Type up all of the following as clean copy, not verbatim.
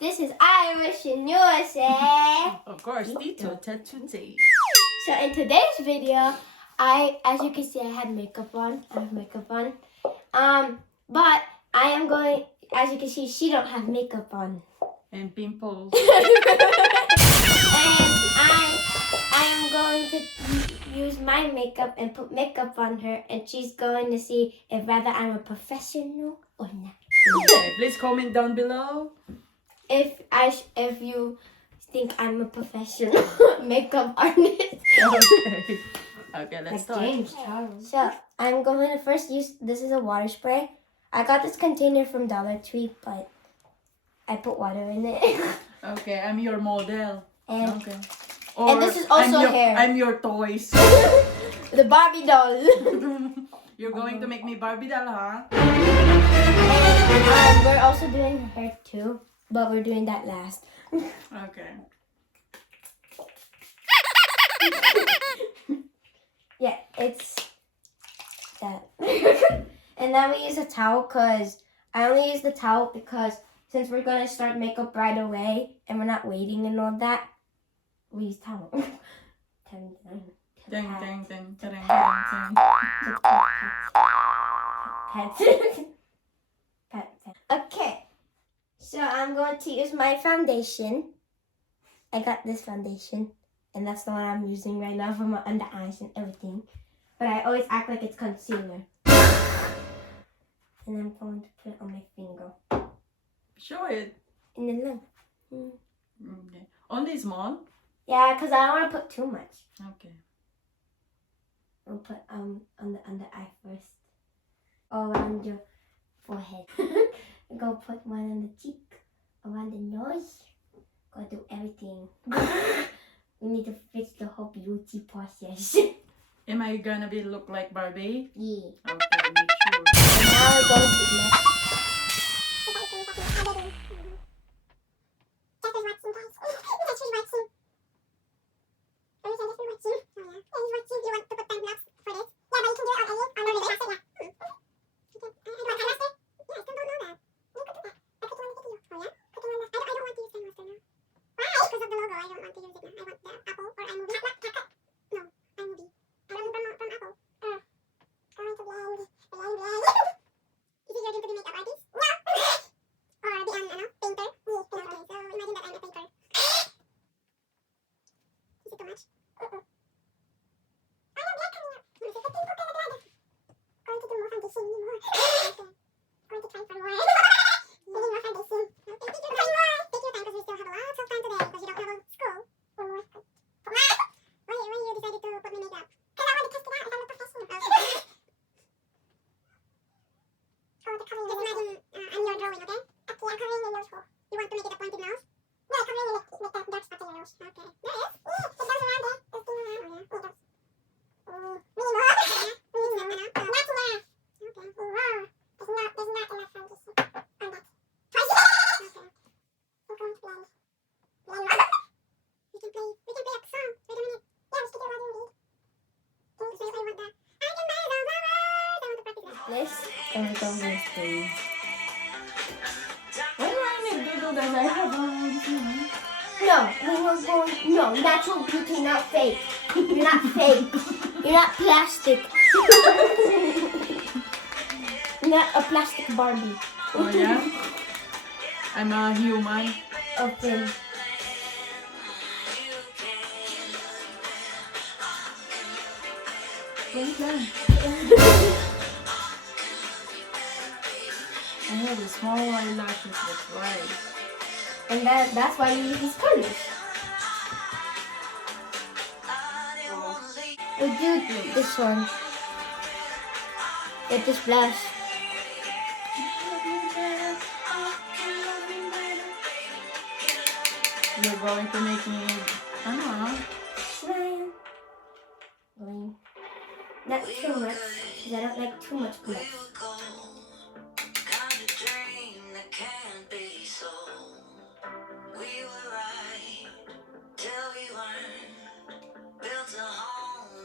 This is Irish in USA. Of course, Tito today. So in today's video, as you can see, I have makeup on. But I am going, as you can see, she don't have makeup on. And pimples. And I am going to use my makeup and put makeup on her, and she's going to see if whether I'm a professional or not. Okay, please comment down below. If you think I'm a professional makeup artist. Okay. Okay, let's start. James Charles. So I'm going to first use, this is a water spray. I got this container from Dollar Tree, but I put water in it. Okay, I'm your model. And, Okay. and this is also hair. I'm your toys. The Barbie doll. You're going to make me Barbie doll, huh? And we're also doing her hair too, but we're doing that last. Okay. Yeah, it's that. And then we use a towel because I only use the towel because since we're going to start makeup right away and we're not waiting and all that, we use towel. Ding, ding, ding, ding, ding, ding. Okay, so I'm going to use my foundation. I got this foundation, and that's the one I'm using right now for my under eyes and everything. But I always act like it's concealer. And I'm going to put it on my finger. Show it. In the lip. Okay. Only small? Yeah, because I don't want to put too much. Okay. I'll put on the under eye first. All around your forehead. Go put one on the cheek. Around the nose. Go do everything. We need to fix the whole beauty process. Am I gonna look like Barbie? Yeah. Okay, make sure. And now we're going to next. This and we're going with these. Why do I need to do that? I have No, we were going. No, natural beauty, not fake. You're not fake. You're not plastic. You're not a plastic Barbie. Oh yeah? I'm a human. Okay. Wait lang. I have a small eyelashes, that's why. And that's why you use these colors. We do this one. Get this blush. You're going to make me, Smile. Going. Not too much, because I don't like too much blush.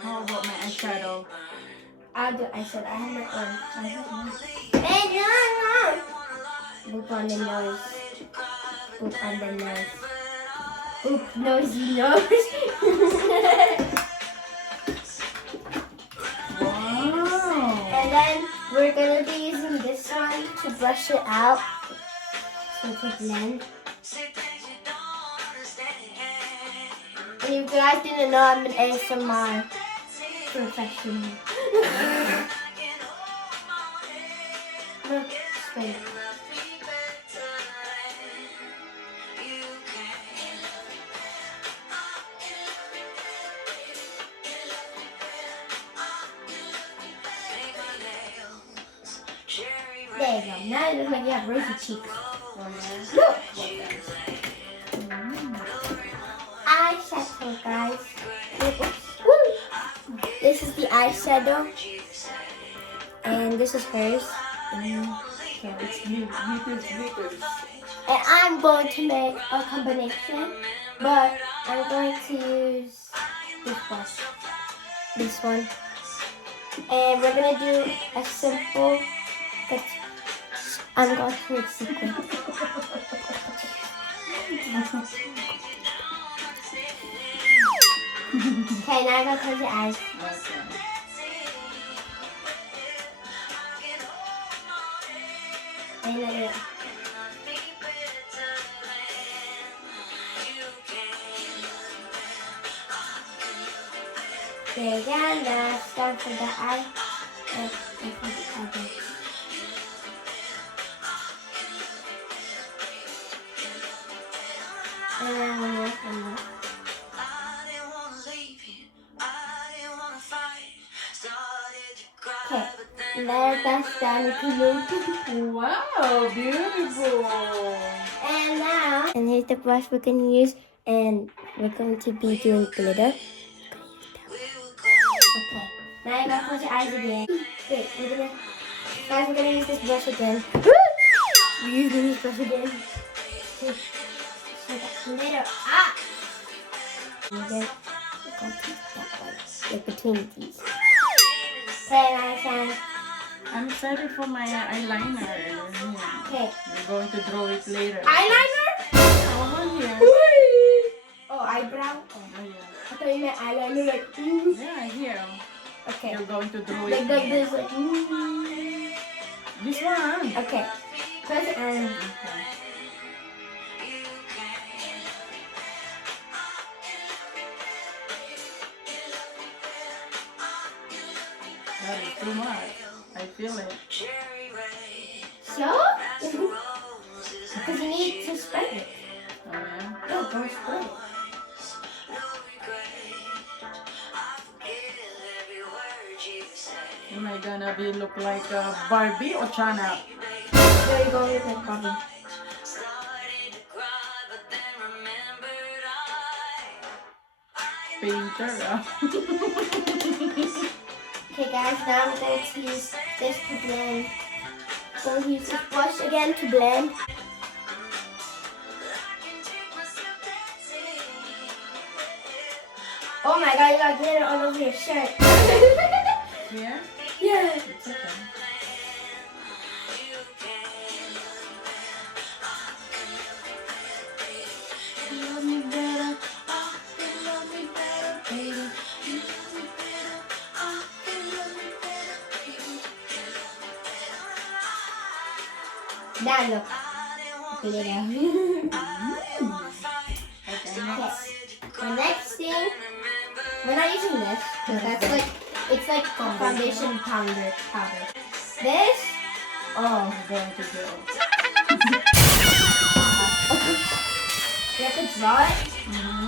How about my eyeshadow? I'll do eyeshadow. I have my own. Hey, no. Look on the nose. Oop on the nose. Oop, nosy nose. Wow. And then we're gonna be using this one to brush it out. So to blend. And if you guys didn't know, I'm an ASMR professional. Look, straight. There you go. Now it looks like you have rosy cheeks. Look! Eyeshadow, guys. Woo! This is the eyeshadow. And this is hers. So it's glitters. And I'm going to make a combination, but I'm going to use this one. This one. And we're going to do a simple, but I'm going to make sequin. Okay, now I'm going to close your eyes. Okay. And look at it. There you go, and that's done for the eye. And for the other. And then one more, one more. Okay, now that's done. You can move. Wow, beautiful. And now, and here's the brush we're going to use, and we're going to be doing glitter. Okay, now you gotta close your eyes again. Wait, guys, we're gonna use this brush again. We're using this brush again. Okay, so that glitter. Ah! And then we're going to put that one, like between these. Okay, now it's on. I'm excited for my eyeliner. Okay. We're going to draw it later. Eyeliner? Over here. Oh, eyebrow? Oh, yeah. I thought you meant eyeliner, like, Yeah, here. Okay. You're going to draw Like it. this, like, This one. Okay. Press it and... Okay. That is too much. I feel it. So? Because you need to spread it. Oh, yeah. No, don't spread it. Am I gonna be look like Barbie or Chana? There you go, you can Barbie. Painter. Okay guys, now I'm going to use this to blend. I'm going to use this brush again to blend. Oh my god, you got glitter all over your shirt. Yeah? Yeah. It's okay. Love me better. Love me better, baby. Now look. Glitter. Okay, next. The next thing, we're not using this because that's like, it's like a foundation powder. This, Oh, I'm going to go. you have to draw it.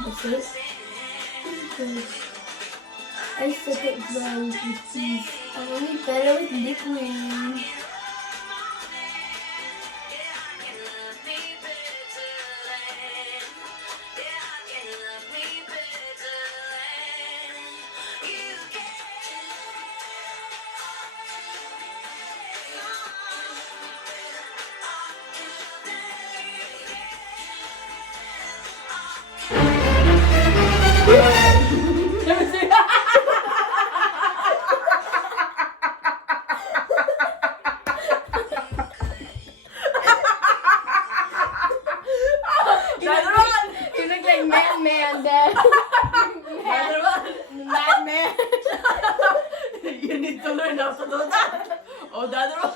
You see? I suck at drawing with these. I'm only better with liquid. Let me see. and then The other one. madman. You need to learn how to do that. Oh, the other one.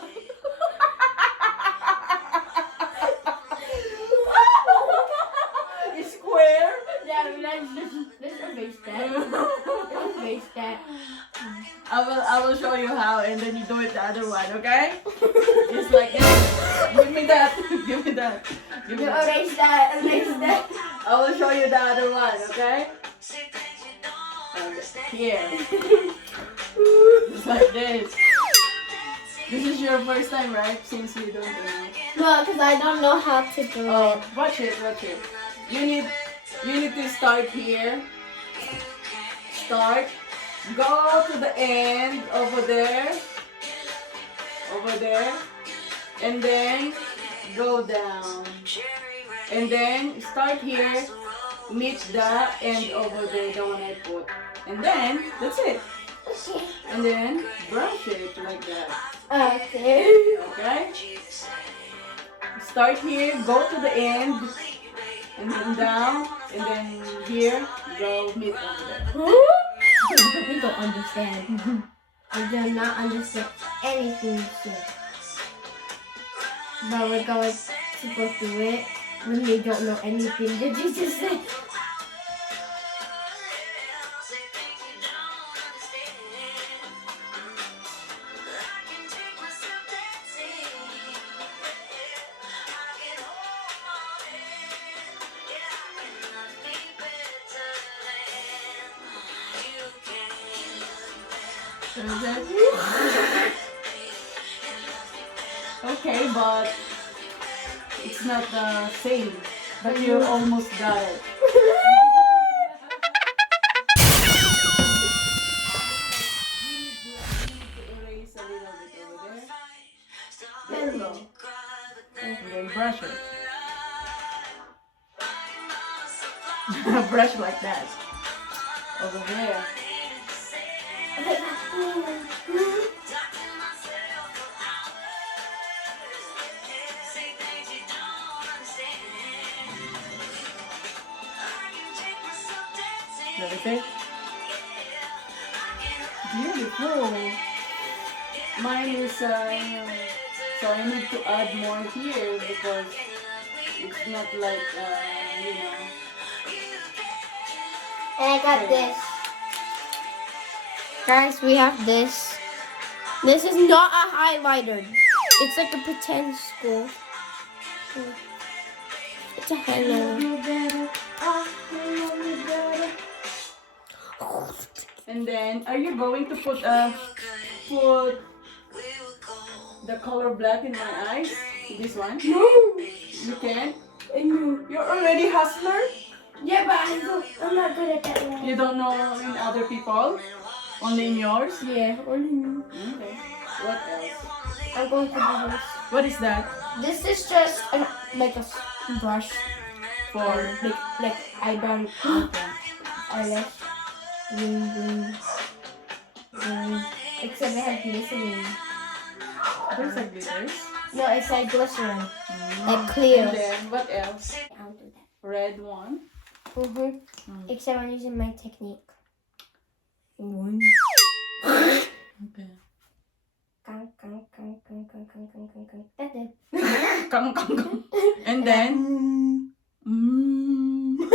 Square. Yeah, let's erase that. Let's erase that. I will show you how, and then you do it the other one, okay? Just like that. Give me that. Give me that. Give me You that. erase that. Erase that. I will show you the other one, okay? Here. Just like this. This is your first time, right? Since you don't know. No, because I don't know how to do Oh, it. watch it, watch it. You need to start here. Start. Go to the end over there. Over there. And then go down. And then start here. Meet the end over there, the one I put. And then that's it. Okay. And then brush it like that. Okay. Okay? Start here, go to the end, and then down, and then here, go meet over there. We don't understand. We do not understand anything you said. But we're going to go through it when we don't know anything that you just said. Okay, but it's not the same. But you almost got it. Erase a little bit over there. There you go. And then brush it. Brush like that. Over there. That is it. Beautiful. Mine is so I need to add more here because it's not like you know. And I got this. Guys, we have this. This is not a highlighter. It's like a pretend school. It's a highlighter. And then, are you going to put the color black in my eyes? This one? No. You can? No. You're already hustler? Yeah, but I'm not good at that one. You don't know in other people? Only in yours? Yeah, only me. Okay. What else? I'm going to do this. What is that? This is just like a brush For like eyebrow, okay. eyelash, wing. Except it has glycerin. There's a glitters. No, it's like glycerin, like clear. And then what else? I'll do that. Red one. Mm-hmm. Except I'm using my technique. Okay. Kang. That's it. Kang. And then No. Move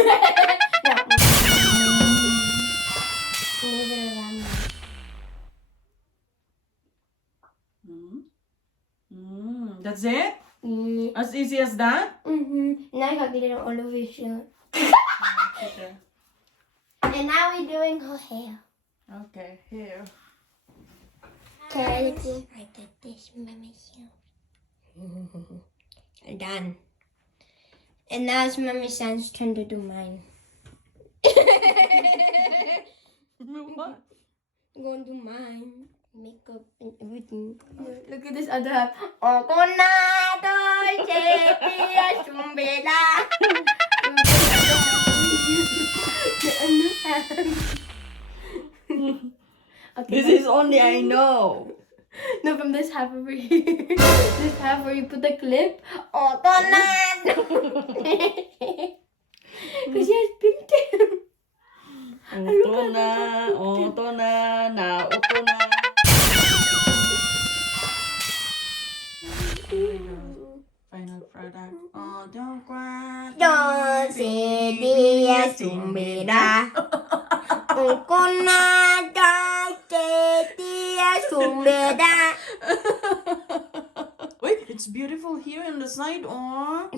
it around. That's it? As easy as that? Now I got it all over your shirt. Okay. And now we're doing her hair. Okay, here. Okay, I got this by myself. Done. And now it's Mommy San's turn to do mine. What? I'm going to do mine. Makeup and everything. Look at this other half. Ako na doy siya sumbela. Okay. This is only I know. No, from this half over here. This half where you put the clip. Ako na. Because she has pink hair. Final product. Oh, don't cry. Don't say dear Sumida. Ukuna don't say dear Sumida. Wait, it's beautiful here on the side, or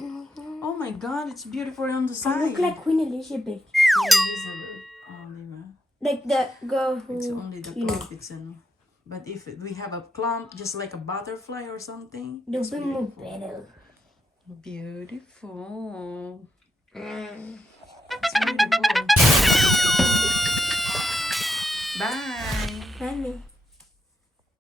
oh my God, it's beautiful on the I side. look like Queen Elizabeth. Elizabeth. Oliver. Like the girl who, It's only the you know, clump. It's in. But if we have a clump, just like a butterfly or something, the it's women beautiful. better. Beautiful. Mm. It's beautiful. Bye. Funny.